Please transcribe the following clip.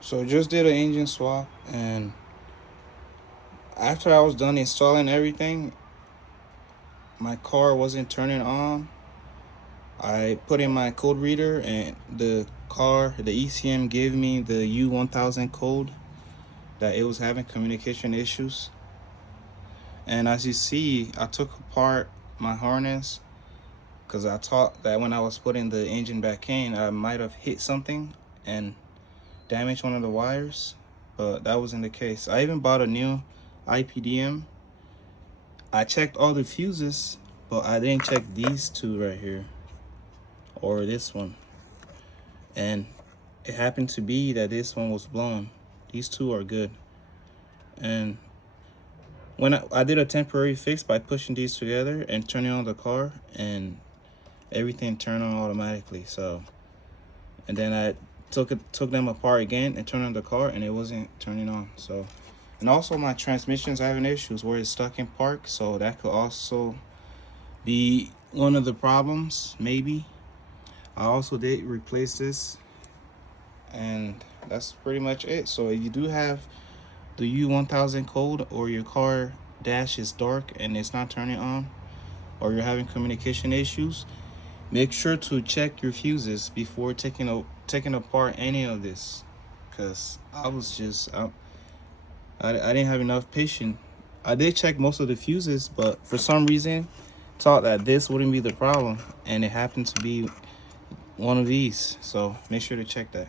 So just did an engine swap, and after I was done installing everything, my car wasn't turning on. I put in my code reader, and the ECM gave me the U1000 code that it was having communication issues. And as you see, I took apart my harness because I thought that when I was putting the engine back in, I might have hit something and damaged one of the wires, but that wasn't the case. I even bought a new ipdm. I checked all the fuses, but I didn't check these two right here or this one, and it happened to be that this one was blown. These two are good. And when I did a temporary fix by pushing these together and turning on the car, and everything turned on automatically. So, and then I took them apart again and turned on the car, and it wasn't turning on. So, and also my transmission's having issues where it's stuck in park, so that could also be one of the problems, maybe. I also did replace this, and that's pretty much it. So if you do have the U1000 code, or your car dash is dark and it's not turning on, or you're having communication issues, make sure to check your fuses before taking apart any of this, because I was just I didn't have enough patience. I did check most of the fuses, but for some reason thought that this wouldn't be the problem, and it happened to be one of these. So make sure to check that.